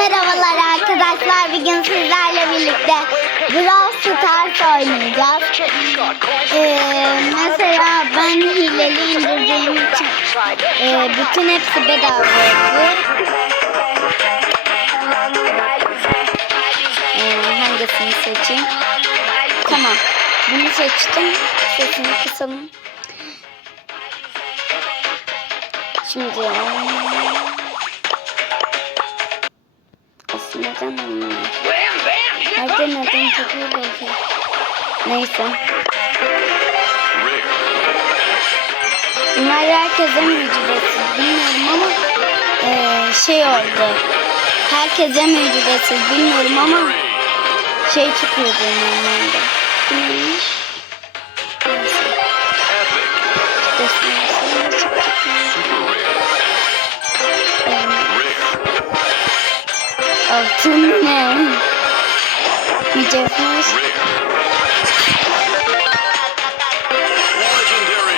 merhabalar arkadaşlar. Bugün sizlerle birlikte Brawl Stars oynayacağız. Ee, mesela ben hileli indirdiğim için e, bütün hepsi bedava. Ee, hangisini seçeyim? Tamam. Bunu seçtim. Sesini kısalım. Şimdi neden olmuyor? Nerede neden takıyor belki? Neyse. Bunlar herkese mi ücretsiz bilmiyorum ama eee, şey oldu. Herkese mi ücretsiz bilmiyorum ama şey çıkıyor normalde. Bu neymiş? Altın ne? Mücevher.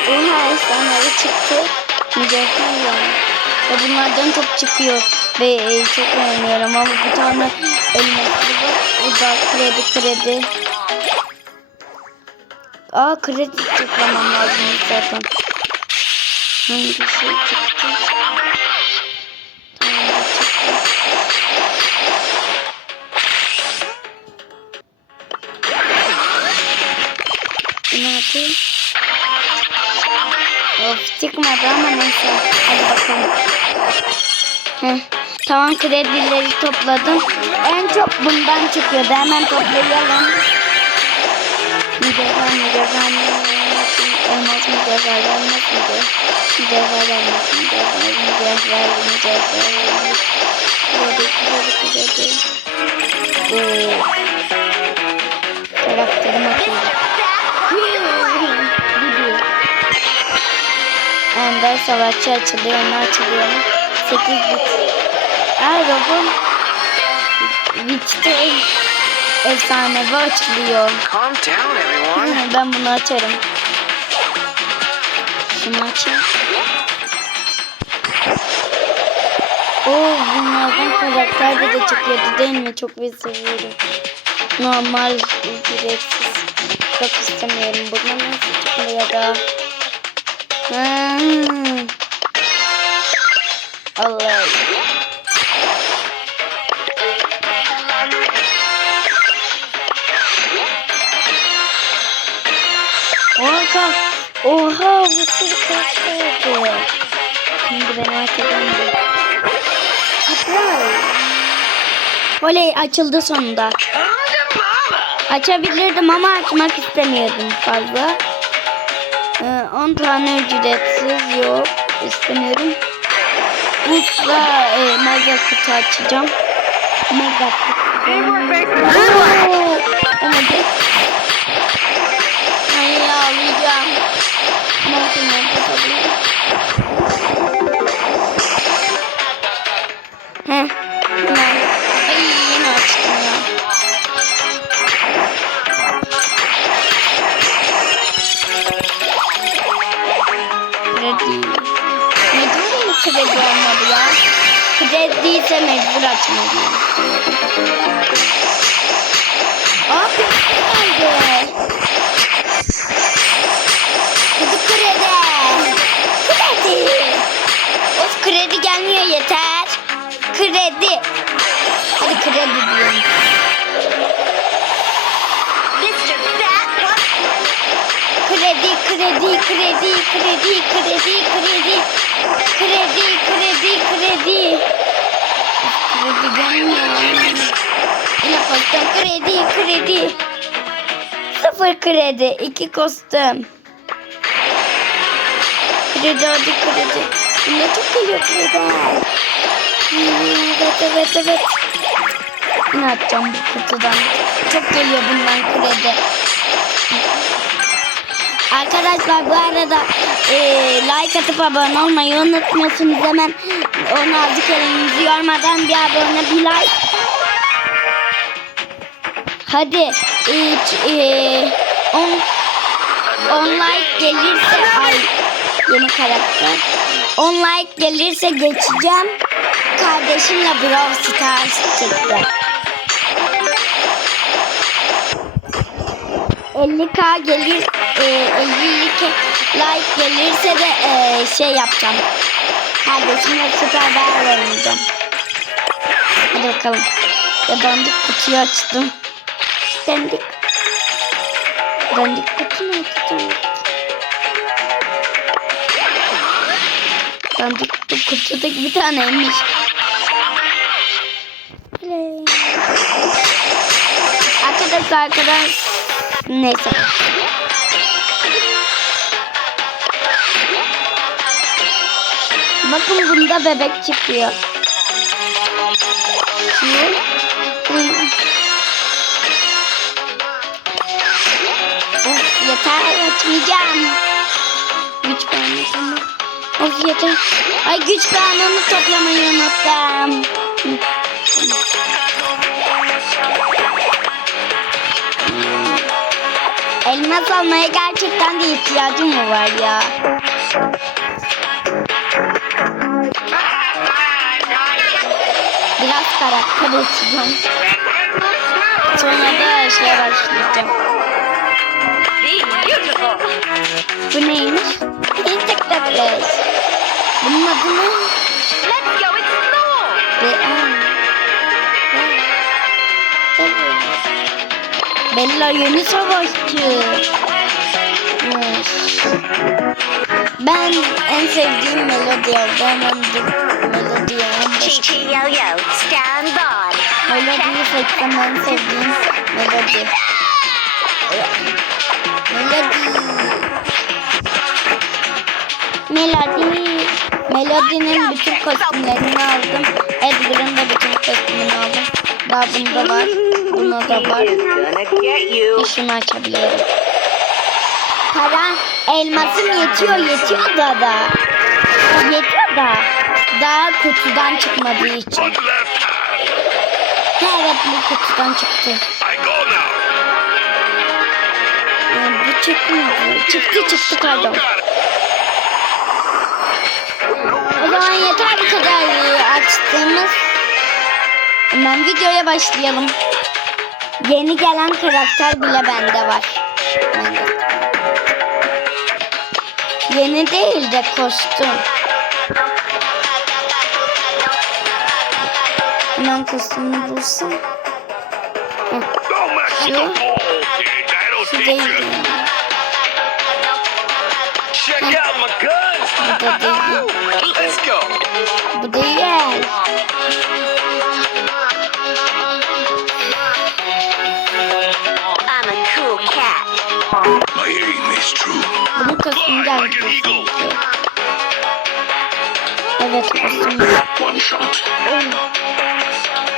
Oha efsanevi çıktı. Mücevher var. Ve bunlardan çok çıkıyor. Ve e, çok beğeniyorum ama bir tane elmaslı var. Da kredi kredi. Aa kredi tıklamam lazım zaten. Hangi şey çıktı? Ne yapayım? Of çıkmadı ama neyse. Hadi bakalım. Heh, tamam kredileri topladım. En çok bundan çıkıyordu. Hemen toplayalım. Mücevher, mücevher, elmas mücevher, elmas mücevher, mücevher, elmas mücevher, mücevher, mücevher, kredi, kredi, Ender savaşçı açılıyor, ne açılıyor? 8 bit. Aa robot. Witch'te efsanevi açılıyor. Calm down, everyone. Ben bunu açarım. Şunu açayım. Oo bunlardan karakter de, de çıkıyordu değil mi? Çok bir seviyorum. Normal ücretsiz. Çok istemiyorum. Buna nasıl çıkmıyor da? Hmm. Allah. Oha, oha bu sürü kaç oldu? Şimdi ben arkadan da. Kaplar. Oley açıldı sonunda. Açabilirdim ama açmak istemiyordum fazla. Ee, 10 tane ücretsiz yok. istemiyorum. Uçla e, mega kutu açacağım. Mega kutu. Olmadı. Ay ağlayacağım. Nasıl ne yapabilirim? Kredi. Neden benim kredi olmadı ya? Kredi ise mecbur açmalıyım. Aa kredi geldi. Hadi kredi. Kredi. Of kredi gelmiyor yeter. Kredi. Hadi kredi diyorum. Kredi, kredi, kredi, kredi, kredi, kredi. Kredi, kredi, kredi. Gelmiyor. Yine kostüm kredi, kredi. Sıfır kredi, iki kostüm. Kredi hadi kredi. Bunda çok geliyor kredi. Evet evet evet. Ne atacağım bu kutudan? Çok geliyor bundan kredi. Arkadaşlar bu arada e, like atıp abone olmayı unutmuyorsunuz. Hemen o nazik elinizi yormadan bir abone bir like. Hadi. Üç, e, on, on like gelirse ay yeni karakter. On like gelirse geçeceğim. kardeşimle Brawl Stars çıktı. 50k gelir, e, 50k like gelirse de e, şey yapacağım. Kardeşimle süper değer oynayacağım. Hadi bakalım. Ya dandik kutuyu açtım. Dandik. Dandik kutu ne dandik? Kutu kutuda bir taneymiş. Play. Arkadaşlar arkadaş. Neyse. Bakın bunda bebek çıkıyor. Bu. Of yeter açmayacağım. Güç puanı tamam. Of yeter. Ay güç puanını toplamayı unuttum. Elmas almaya gerçekten de ihtiyacım mı var ya? Karakter açacağım. Sonra da şeye başlayacağım. Bu neymiş? Insect. Bunun adı ne? Let's go explore. Be Aa. Bella. Yeni savaşçı. Ben en sevdiğim melodi oldu. Melodiye en Chi. Chi Yo Yo, stand by. Melodiyi seçsem en sevdiğim melodi. Melodi. Melodi. Melodinin bütün kostümlerini aldım. Edgar'ın da bütün kostümünü aldım. Daha bunda var. Bunda da var. Gonna get you. Şunu açabiliyorum. Para elmasım yetiyor yetiyor da da. Yetiyor da. Daha kutudan çıkmadığı için. Evet bu kutudan çıktı. Yani bu çıkmadı. Çıktı çıktı pardon. O zaman yeter bu kadar açtığımız. Hemen videoya başlayalım. Yeni gelen karakter bile bende var. Bende. Yeni değil de kostüm. i'm a cool cat. yani. Bu da değil. Bu değil. Bunu kostümden Evet kostümden. Evet.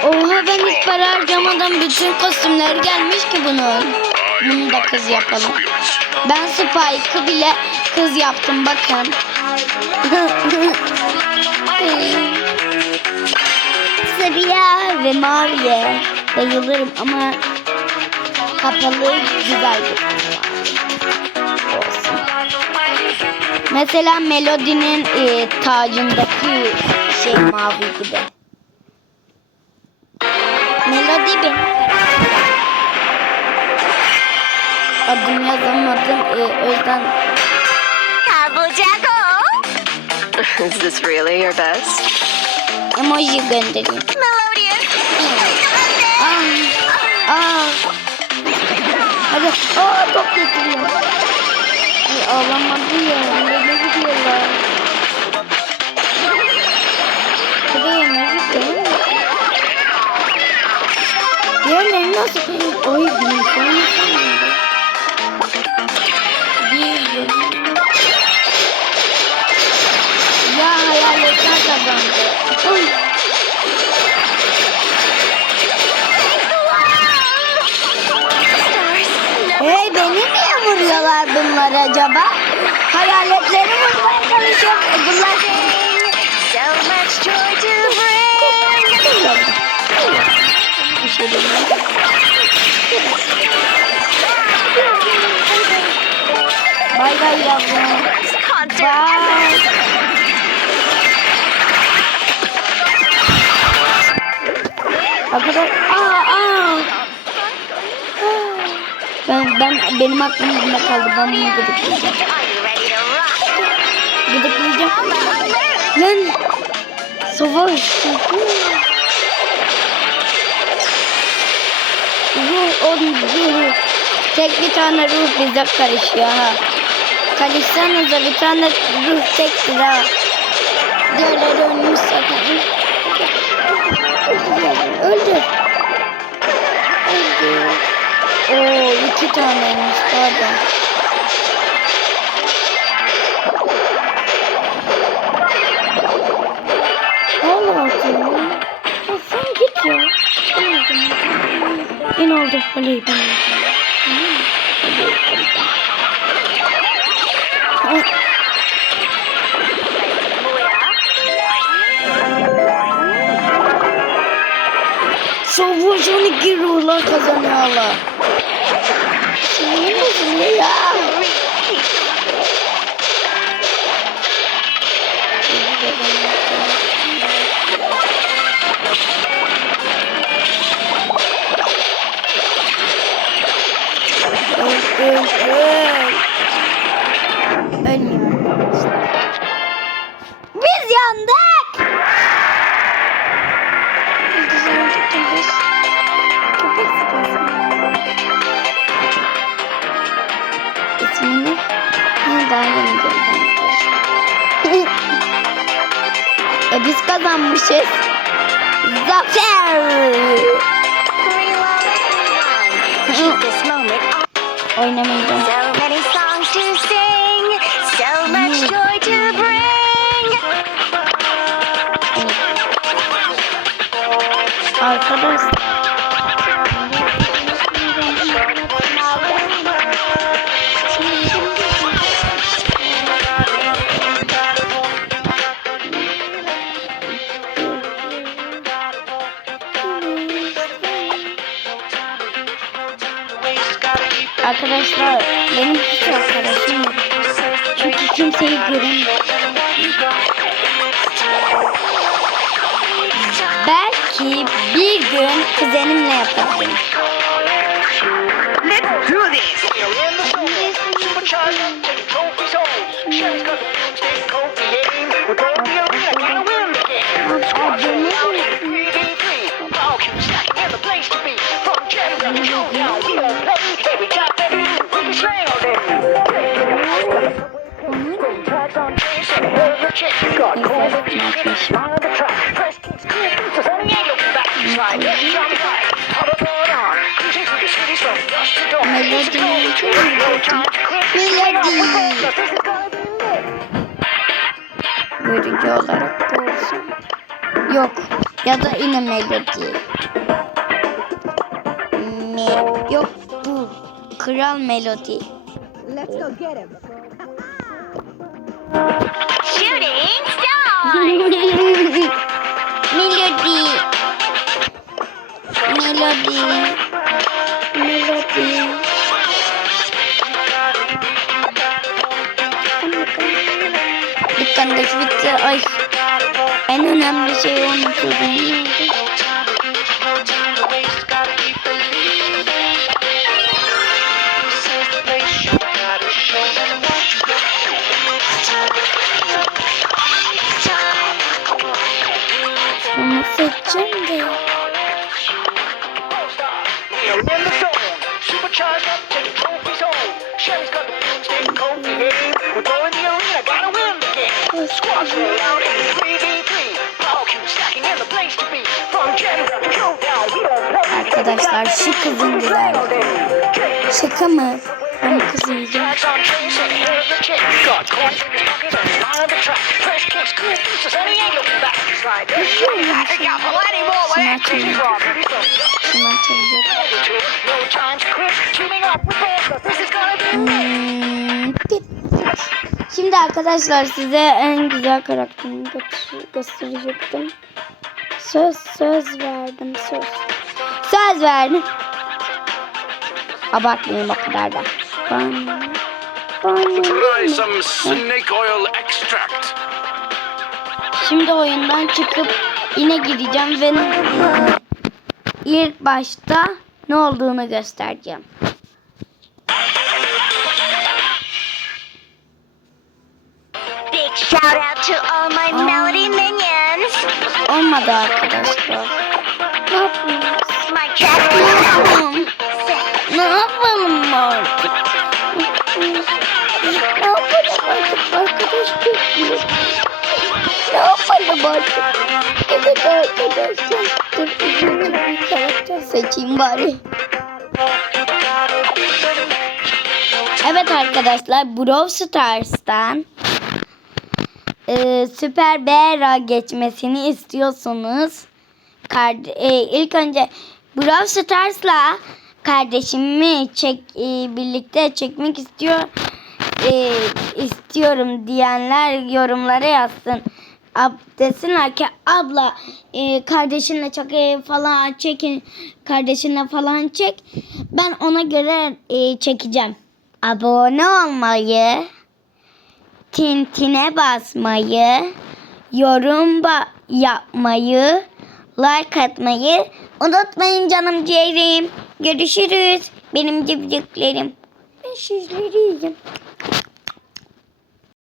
Oha ben hiç para harcamadan bütün kostümleri gelmiş ki bunun. Bunu da kız yapalım. Ben Spike'ı bile kız yaptım bakın. Sarıya ve maviye bayılırım ama kapalı güzel olsun. Mesela Melody'nin e, tacındaki şey mavi gibi. Benim karakterim. Adım yazamadım. E, o yüzden Cabojago. Is this really your best? emoji göndereyim. Melodious. Aa, aa. Hadi. Aa top getiriyor. Ay ağlamadı ya. Nereye gidiyorlar? Buraya ne Nasıl? Oy gülüşen yapamadı. Değil. Ya hayaletler kazandı. Oy. Hey beni niye vuruyorlar bunlar acaba? Hayaletleri vurmaya çalışıyor. E, Bunlar So much joy to bring. Bir şey demiyorum. Bay bay yavrum. Bye. Arkadaşlar aa aa. Ben ben benim aklım buna kaldı. Ben bunu gıdıklayacağım. Gıdıklayacağım. Lan savaş. Ruh on ruh. Tek bir tane ruh bize karışıyor ha. Karışsanıza bir tane ruh tektir ha. Diğerleri ölmüş zaten. Öldür. Öldür. Oo iki taneymiş pardon. Ben oldu. Oley ben öldüm. Ay, Savaş 12 ruhlar kazanıyorlar. Sinir bozuluyor ya. Öl, öl, kazanmışız. Zafer. Keep this moment Oynamayacağım. So many songs to sing, so much joy to bring. Arkadaşlar. Arkadaşlar benim hiç arkadaşım yok. Çünkü kimseyi göremiyorum. Belki bir gün kuzenimle yapabilirim. Let's do this. Bölücü olarak da olsun. Yok. Ya da yine melodi. Me yok bu. Kral melodi. Shooting star. melodi. Melodi. Melodi. Dükkandaki bitti. Ay. En önemli şey unutuyordum. Seçeceğim de. Arkadaşlar şu kızın güzel. Şaka mı? Yiyeceğim. Şunu. Şimdi arkadaşlar size en güzel karakterimi gösterecektim. Söz söz verdim söz. Söz verdim. Abartmayın o kadar da. Try some snake oil extract. Şimdi oyundan çıkıp yine gireceğim ve ilk başta ne olduğunu göstereceğim. Big shout out to all my melody minions. Olmadı arkadaşlar. Seçeyim bari. Evet arkadaşlar Brawl Stars'tan e, Süper Bera geçmesini istiyorsunuz. Kard e, ilk önce Brawl Stars'la kardeşimi çek e, birlikte çekmek istiyor e, istiyorum diyenler yorumlara yazsın. Ab, desinler ki abla e, kardeşinle çok e, falan çekin kardeşinle falan çek ben ona göre e, çekeceğim. Abone olmayı, tintine basmayı, yorum ba- yapmayı, like atmayı unutmayın canım ciğerim. Görüşürüz benim cıvcıklarım. Ben sizleri.